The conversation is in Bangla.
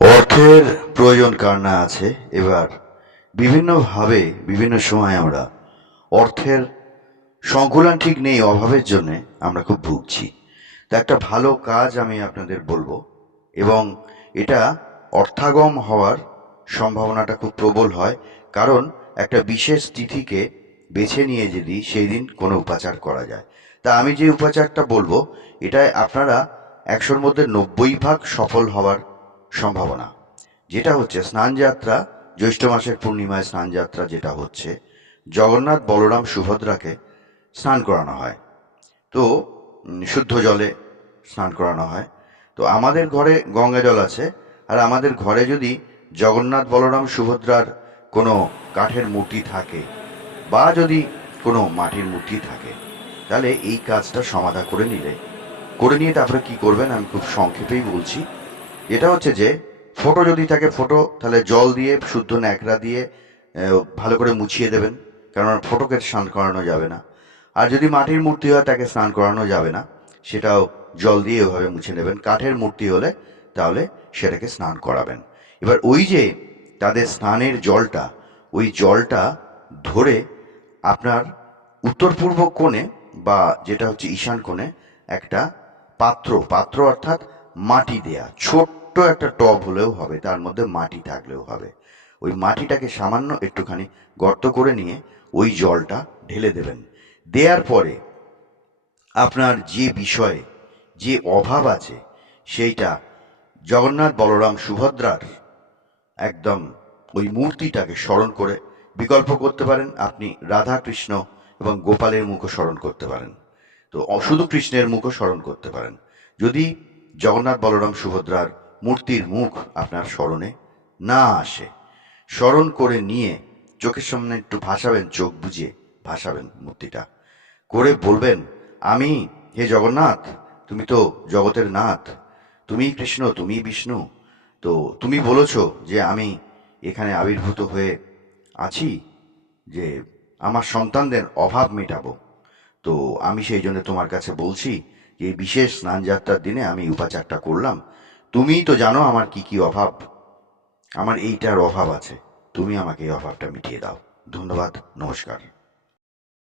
অর্থের প্রয়োজন কার না আছে? এবার, বিভিন্নভাবে, বিভিন্ন সময় আমরা অর্থের সংকুলান ঠিক নেই অভাবের জন্য আমরা খুব ভুগছি। তো একটা ভালো কাজ আমি আপনাদের বলব, এবং এটা অর্থাগম হওয়ার সম্ভাবনাটা খুব প্রবল হয়, কারণ একটা বিশেষ তিথিকে বেছে নিয়ে যদি সেই দিন কোনো উপাচার করা যায়। তা আমি যে উপাচারটা বলব, এটায় আপনারা একশোর মধ্যে নব্বই ভাগ সফল হওয়ার সম্ভাবনা। যেটা হচ্ছে, স্নানযাত্রা, জ্যৈষ্ঠ মাসের পূর্ণিমায় স্নানযাত্রা যেটা হচ্ছে, জগন্নাথ বলরাম সুভদ্রাকে স্নান করানো হয়। তো শুদ্ধ জলে স্নান করানো হয়। তো আমাদের ঘরে গঙ্গা জল আছে, আর আমাদের ঘরে যদি জগন্নাথ বলরাম সুভদ্রার কোনো কাঠের মূর্তি থাকে, বা যদি কোনো মাটির মূর্তি থাকে, তাহলে এই কাজটা সমাধা করে নিলে, করে নিয়ে তারপরে কি করবেন আমি খুব সংক্ষেপেই বলছি। এটা হচ্ছে যে ফটো যদি থাকে ফটো তাহলে জল দিয়ে, শুদ্ধ ন্যাকড়া দিয়ে ভালো করে মুছিয়ে দেবেন। কারণ ফটোকে স্নান করানো যাবে না। আর যদি মাটির মূর্তি হয়, তাকে স্নান করানো যাবে না। সেটাও জল দিয়ে ওইভাবে মুছে নেবেন। কাঠের মূর্তি হলে তাহলে সেটাকে স্নান করাবেন। এবার ওই যে, তাদের স্নানের জলটা, ওই জলটা ধরে আপনার উত্তর পূর্ব কোণে বা যেটা হচ্ছে ঈশান কোণে একটা পাত্র পাত্র অর্থাৎ মাটি দেয়া ছোট্ট একটা টব হলেও হবে, তার মধ্যে মাটি থাকলেও হবে। ওই মাটিটাকে সামান্য একটুখানি গর্ত করে নিয়ে ওই জলটা ঢেলে দেবেন। দেওয়ার পরে আপনার যে বিষয়ে যে অভাব আছে, সেইটা জগন্নাথ বলরাম সুভদ্রার একদম ওই মূর্তিটাকে স্মরণ করে বিকল্প করতে পারেন। আপনি রাধা কৃষ্ণ এবং গোপালের মুখও স্মরণ করতে পারেন। তো অ- শুধু কৃষ্ণের মুখও স্মরণ করতে পারেন। যদি জগন্নাথ বলরাম সুভদ্রার মূর্তির মুখ আপনার স্মরণে না আসে। স্মরণ করে নিয়ে চোখের সামনে একটু ভাসাবেন, চোখ বুঝিয়ে ভাসাবেন মূর্তিটা। করে বলবেন, আমি হে জগন্নাথ, তুমি তো জগতের নাথ, তুমি কৃষ্ণ, তুমি বিষ্ণু। তো তুমি বলেছ যে আমি এখানে আবির্ভূত হয়ে আছি যে আমার সন্তানদের অভাব মেটাবো। তো আমি সেই জন্য তোমার কাছে বলছি যে এই বিশেষ স্নানযাত্রার দিনে আমি উপাচারটা করলাম। তুমিই তো জানো আমার কি কি অভাব। আমার এইটার অভাব আছে। তুমি আমাকে এই অভাবটা মিটিয়ে দাও। ধন্যবাদ, নমস্কার।